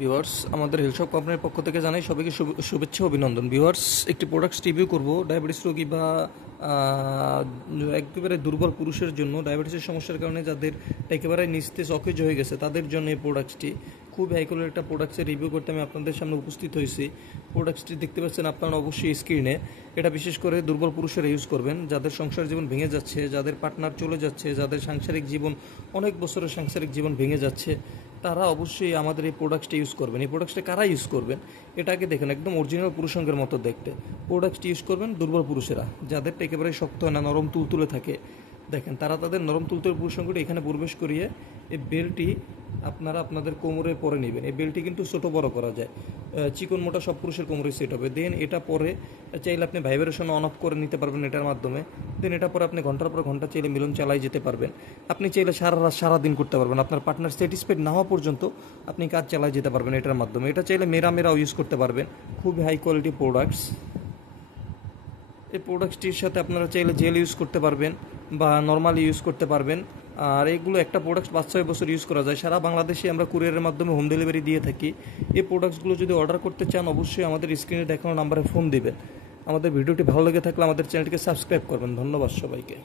Viewers, আমাদের হেলথশপ কোম্পানির পক্ষ থেকে জানাই সবাইকে শুভেচ্ছা ও অভিনন্দন। ভিউয়ার্স, একটি প্রোডাক্টস রিভিউ করব ডায়াবেটিস রোগী বা একেবারে দুর্বল পুরুষের জন্য, ডায়াবেটিসের সমস্যার কারণে যাদের একেবারে নিস্তেজ অকেজ হয়ে গেছে তাদের জন্য এই প্রোডাক্টসটি খুব হাই কোয়ালিটির একটা প্রোডাক্টসের রিভিউ করতে আমি আপনাদের সামনে উপস্থিত হয়েছি। প্রোডাক্টসটি দেখতে পাচ্ছেন আপনারা অবশ্যই স্ক্রিনে। এটা বিশেষ করে দুর্বল পুরুষেরা ইউজ করবেন, যাদের সংসার জীবন ভেঙে যাচ্ছে, যাদের পার্টনার চলে যাচ্ছে, যাদের সাংসারিক জীবন অনেক বছরের সাংসারিক জীবন ভেঙে যাচ্ছে, তারা অবশ্যই আমাদের এই প্রোডাক্টসটা ইউজ করবেন। এই প্রোডাক্টসটা কারা ইউজ করবেন এটাকে দেখেন, একদম অরিজিনাল পুরুষঙ্গের মতো দেখতে। প্রোডাক্টসটি ইউজ করবেন দুর্বল পুরুষেরা, যাদের একেবারে শক্ত হয় না, নরম তুলতুলে থাকে। দেখেন, তারা তাদের নরম তুলতুলে পুরুষঙ্গটি এখানে প্রবেশ করিয়ে এই বেল্টটি আপনারা আপনাদের কোমরে পরে নেবেন। এই বেল্টটি কিন্তু ছোটো বড় করা যায়, চিকন মোটা সব পুরুষের কোমরে সেট হবে। দেন এটা পরে চাইলে আপনি ভাইব্রেশন অন অফ করে নিতে পারবেন এটার মাধ্যমে। দেন এটা পরে আপনি ঘন্টার পর ঘন্টা চাইলে মিলন চালাই যেতে পারবেন। আপনি চাইলে সারা রাত সারাদিন করতে পারবেন, আপনার পার্টনার স্যাটিসফাইড না হওয়া পর্যন্ত আপনি কাজ চালাই যেতে পারবেন এটার মাধ্যমে। এটা চাইলে মেরাও ইউজ করতে পারবেন। খুব হাই কোয়ালিটি প্রোডাক্টস। এই প্রোডাক্টসটির সাথে আপনারা চাইলে জেল ইউজ করতে পারবেন বা নর্মালি ইউজ করতে পারবেন। আর এগুলো একটা প্রোডাক্ট 5-6 বছর ইউজ করা যায়। সারা বাংলাদেশে আমরা কুরিয়ারের মাধ্যমে হোম ডেলিভারি দিয়ে থাকি। এই প্রোডাক্টসগুলো যদি অর্ডার করতে চান অবশ্যই আমাদের স্ক্রিনে দেখানো নাম্বারে ফোন দিবেন। আমাদের ভিডিওটি ভালো লেগে থাকলে আমাদের চ্যানেলটিকে সাবস্ক্রাইব করবেন। ধন্যবাদ সবাইকে।